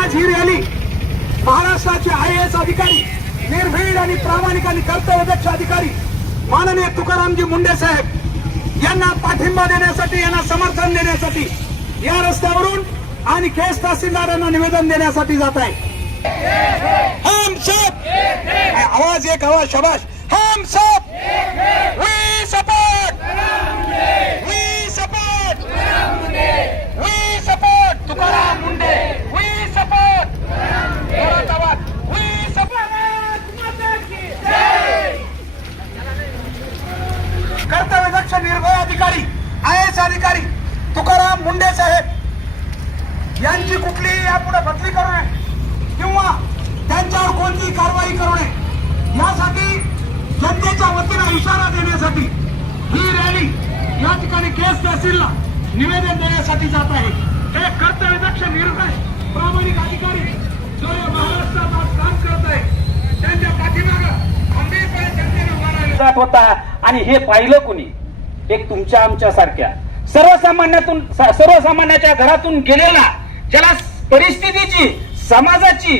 आज ही रॅली महाराष्ट्राचे IAS अधिकारी, निर्भीड आणि प्रामाणिक आणि कर्तव्यदक्ष अधिकारी माननीय तुकारामजी मुंडे साहेब यांना पाठिंबा देण्यासाठी, यांना समर्थन देण्यासाठी या रस्त्यावरून आणि केस तहसीलदारांना निवेदन देण्यासाठी जात आहे। हम सब आवाज एक आवाज शाबाश, हम सब we support, we support, we support Tukaram Munde, we support Aurangabad, we support माता की जय। कर्तव्यदक्ष निर्भय अधिकारी IAS अधिकारी तुकाराम मुंडे साहेब यांची कुठलीही यापुढे बदली करू नये किंवा त्यांच्यावर कोणतीही कारवाई करू नये यासाठी जनतेच्या वतीने इशारा देण्यासाठी ही रॅली या ठिकाणी केस तहसीलला निवेदन देण्यासाठी जात आहे। हे कर्तव्यदक्ष निर्भय प्रामाणिक अधिकारी जो या महाराष्ट्रात आज काम करत आहे त्यांच्या पाठीमागे खंबीरपणे जनतेने उभा राहिला जात होता। आणि हे पाहिलं कुणी? एक तुमच्या आमच्या सारख्या सर्वसामान्याच्या घरातून गेलेला, ज्याला परिस्थितीची, समाजाची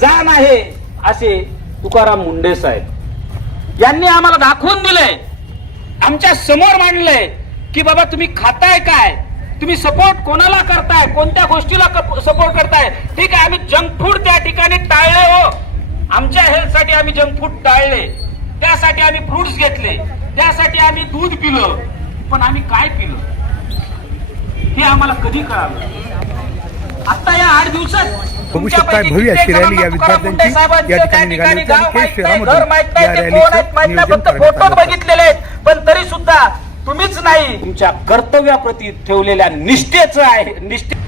जाण आहे, असे तुकाराम मुंडे साहेब यांनी आम्हाला दाखवून दिलंय, आमच्या समोर मांडलंय की बाबा तुम्ही खाताय काय, तुम्ही सपोर्ट कोणाला करताय, कोणत्या गोष्टीला सपोर्ट करताय। ठीक आहे, आम्ही जंक फूड त्या ठिकाणी टाळले हो, आमच्या हेल्थसाठी आम्ही जंक फूड टाळले, त्यासाठी आम्ही फ्रुट्स घेतले, त्यासाठी आम्ही दूध पिलं, पण आम्ही काय पिलं हे आम्हाला कधी कळालं? आता या 8 दिवसात बघू शकता भव्य अशी रॅली या विद्यार्थ्यांची या ठिकाणी निघाली होती आणि केस शहरामध्ये या रॅलीचं नियोजन करण्यात आलं बघितलेले आहेत, पण तरी सुद्धा तुम्हीच नाही तुमच्या कर्तव्याप्रती ठेवलेल्या निष्ठेचं आहे, निष्ठे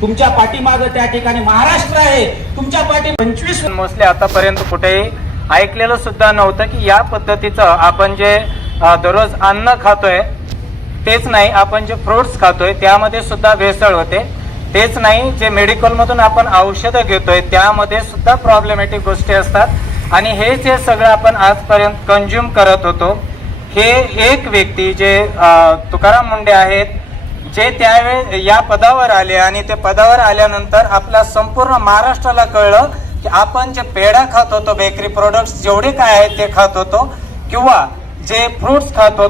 तुमच्या पाठीमागं त्या ठिकाणी महाराष्ट्र आहे, तुमच्या पाठी 25 मोस्टली आतापर्यंत कुठेही ऐकलेलं सुद्धा नव्हतं की या पद्धतीचं आपण जे दररोज अन्न खातोय तेच नाही, आपण जे फ्रुट्स खातोय त्यामध्ये सुद्धा भेसळ होते, तेच नाही जे मेडिकल मधून आपण औषधं घेतोय त्यामध्ये सुद्धा प्रॉब्लेमॅटिक गोष्टी असतात। आणि हे जे सगळं आपण आजपर्यंत कंझ्युम करत होतो, हे एक व्यक्ती जे तुकाराम मुंडे आहेत, जे त्यावेळेस या पदावर आले आणि ते पदावर आल्यानंतर आपल्या संपूर्ण महाराष्ट्राला कळलं की आपण जे पेढा खात होतो, बेकरी प्रोडक्ट्स जेवढे काय आहेत ते खात होतो किंवा जे फ्रुट्स खात होतो